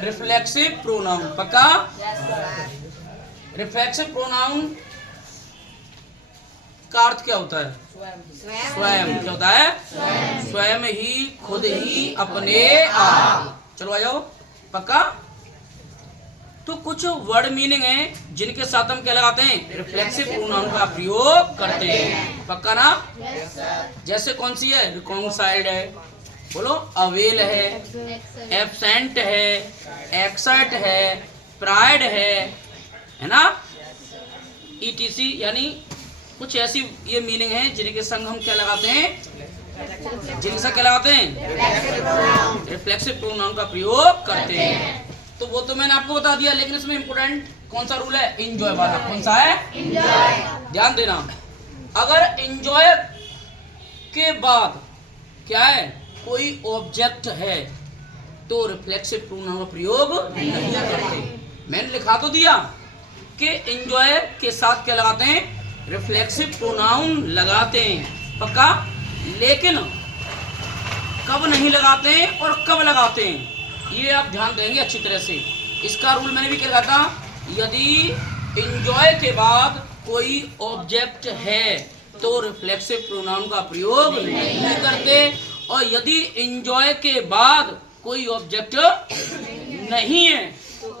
Reflexive pronoun. पक्का? Reflexive pronoun का अर्थ क्या होता है? स्वयं। क्या होता है? स्वयं ही, खुद ही, अपने आप। चलो आ जाओ। पक्का? तो कुछ वर्ड मीनिंग है जिनके साथ हम क्या लगाते हैं? रिफ्लेक्सिव प्रोनाउन का प्रयोग करते हैं। पक्का ना? जैसे कौन सी है? रिकॉन्साइल्ड है, बोलो, अवेल है, एब्सेंट है, एक्सर्ट है, प्राइड है ना, ETC। यानी कुछ ऐसी ये मीनिंग है जिनके संग हम क्या लगाते हैं? जिनके साथ क्या लगाते हैं? रिफ्लेक्सिव प्रोनाउन का प्रयोग करते हैं। तो वो तो मैंने आपको बता दिया, लेकिन इसमें इंपोर्टेंट कौन सा रूल है? इंजॉय वाला। कौन सा है? इंजॉय। ध्यान देना, अगर इंजॉय के बाद क्या है? कोई ऑब्जेक्ट है तो रिफ्लेक्सिव प्रोनाउन का प्रयोग नहीं करते। मैंने लिखा तो दिया कि इंजॉय के साथ क्या लगाते हैं? रिफ्लेक्सिव प्रोनाउन लगाते हैं। पक्का? लेकिन कब नहीं लगाते हैं और कब लगाते हैं ये आप ध्यान देंगे अच्छी तरह से। इसका रूल मैंने भी क्या लिखा था? यदि इंजॉय के बाद कोई ऑब्जेक्ट है तो रिफ्लेक्सिव प्रोनाउन का प्रयोग नहीं करते, और यदि इंजॉय के बाद कोई ऑब्जेक्ट नहीं है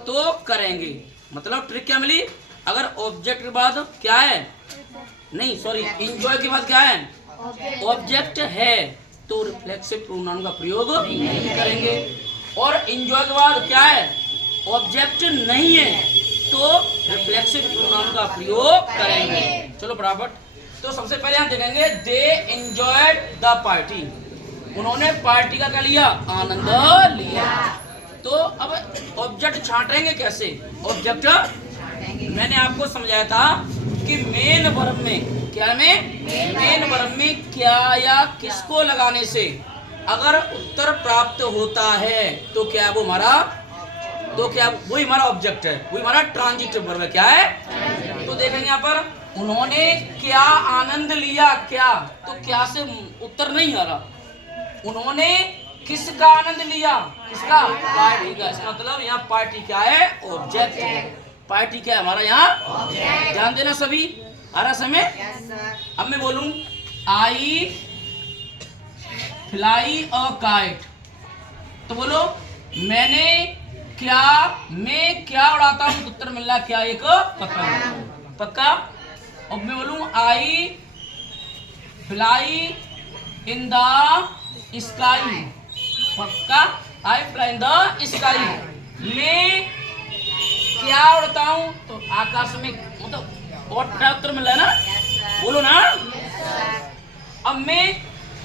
तो करेंगे। मतलब ट्रिक क्या मिली? अगर ऑब्जेक्ट के बाद क्या है? नहीं सॉरी, इंजॉय के बाद क्या है? ऑब्जेक्ट है तो रिफ्लेक्सिव प्रोनाउन का प्रयोग नहीं करेंगे, और इंजॉय के बाद क्या है? ऑब्जेक्ट नहीं है तो रिफ्लेक्सिव प्रोनाउन का प्रयोग करेंगे। चलो बराबर। तो सबसे पहले हम देखेंगे दे एंजॉयड द पार्टी। उन्होंने पार्टी का क्या लिया? आनंद लिया। तो अब ऑब्जेक्ट छांटेंगे कैसे? ऑब्जेक्ट मैंने आपको समझाया था कि मेन वर्ब में क्या में? मेन वर्ब में क्या या किसको लगाने से अगर उत्तर प्राप्त होता है तो क्या वो हमारा, तो क्या वही हमारा ऑब्जेक्ट है, वही हमारा ट्रांजिटिव वर्ब है। क्या है? तो देखेंगे यहाँ पर, उन्होंने क्या आनंद लिया। क्या? तो क्या से उत्तर नहीं आ रहा। उन्होंने किसका आनंद लिया? किसका? पार्टी का। इसका मतलब यहाँ पार्टी क्या है? ऑब्जेक्ट है। पार्टी क्या है हमारा यहाँ? ध्यान देना सभी। आ रहा समय? अब मैं बोलूं आई फ्लाई अ काइट, तो बोलो मैंने क्या, मैं क्या उड़ाता हूं, उत्तर मिल रहा क्या? एक पतंग। पक्का? अब मैं बोलूं I fly in the sky. पक्का? I fly in the sky. मैं क्या उड़ता हूं तो आकाश में, मतलब और उत्तर मिल रहा है ना? बोलो ना। अब मैं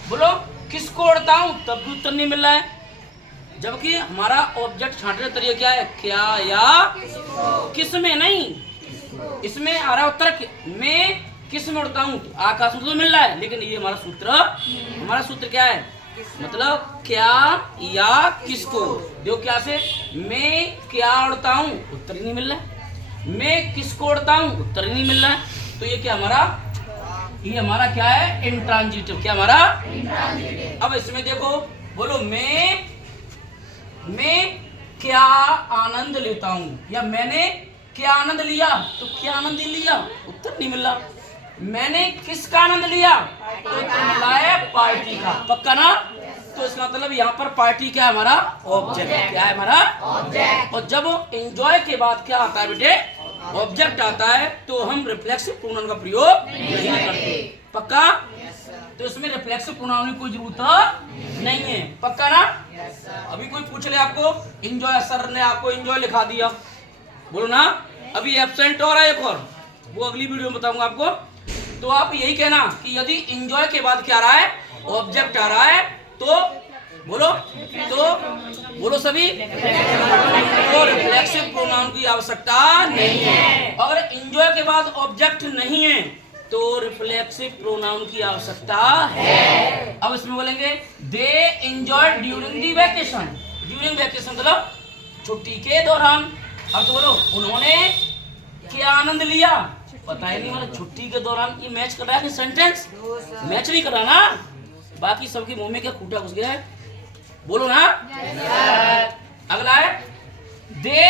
बोलो किसको उड़ता हूं, तब भी उत्तर नहीं मिल रहा है, जबकि हमारा ऑब्जेक्ट छांटने का तरीका क्या है? क्या या किस में? नहीं, इसमें आ रहा उत्तर मैं किस में उड़ता हूं, आकाश में तो मिल रहा है, लेकिन ये हमारा सूत्र क्या है? मतलब क्या या किसको। देखो क्या से, मैं क्या उड़ता हूं, उत्तर ही नहीं मिल रहा है। मैं किसको उड़ता हूं, उत्तर ही नहीं मिल रहा है। तो ये क्या हमारा, ये हमारा क्या है? इंट्रांजिटिव। क्या हमारा? इंट्रांजिटिव। अब इसमें देखो, बोलो मैं क्या आनंद लेता हूं, या मैंने क्या आनंद लिया, तो क्या आनंद लिया, उत्तर नहीं मिल रहा। मैंने किसका आनंद लिया, तो उत्तर मिल रहा है पार्टी का। पक्का ना? तो इसका मतलब यहाँ पर पार्टी क्या है? हमारा ऑब्जेक्ट। क्या है? हमारा ऑब्जेक्ट। और जब एंजॉय के बाद क्या आता है बेटे? ऑब्जेक्ट आता है, तो हम रिफ्लेक्सिव प्रोनाउन का प्रयोग नहीं करते। पक्का? तो इसमें रिफ्लेक्सिव प्रोनाउन की कोई जरूरत नहीं है। पक्का ना? अभी कोई पूछ ले आपको, एंजॉय, सर ने आपको एंजॉय लिखा दिया, बोलो ना। अभी एब्सेंट हो रहा है एक और, वो अगली वीडियो में बताऊंगा आपको। तो आप यही कहना कि यदि एंजॉय के बाद क्या आ रहा है? ऑब्जेक्ट आ रहा है, तो बोलो सभी, तो रिफ्लेक्सिव प्रोनाउन की आवश्यकता नहीं है। अगर एंजॉय के बाद ऑब्जेक्ट नहीं है तो रिफ्लेक्सिव प्रोनाउन की आवश्यकता है। अब इसमें बोलेंगे they enjoy during the vacation. During vacation मतलब छुट्टी के दौरान। अब तो बोलो उन्होंने क्या आनंद लिया, पता ही नहीं, मतलब छुट्टी के दौरान। ये मैच कर रहा है कि सेंटेंस? मैच नहीं कर रहा ना, बाकी सबके मुंह में क्या खूंटा घुस गया है, बोलो ना। अगला है दे,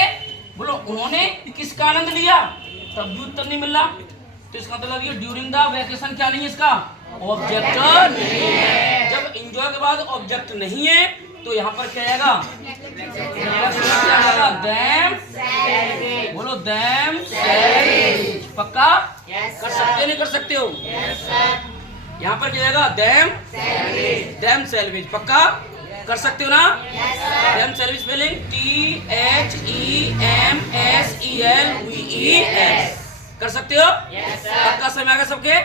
बोलो उन्होंने किसका आनंद लिया, तब भी उत्तर नहीं मिल रहा। तो इसका मतलब ये ड्यूरिंग द वैकेशन क्या नहीं है, इसका ऑब्जेक्ट नहीं है। जब एंजॉय के बाद ऑब्जेक्ट नहीं है तो यहाँ पर क्या आएगा, देम, बोलो देम सेल्वेज। पक्का कर सकते नहीं कर सकते हो, यहाँ पर क्या आएगा, देम सेल्वेज। पक्का कर सकते हो ना, देम सेल्वेज स्पेलिंग THEMSELVES। कर सकते हो, पक्का समय आएगा सबके।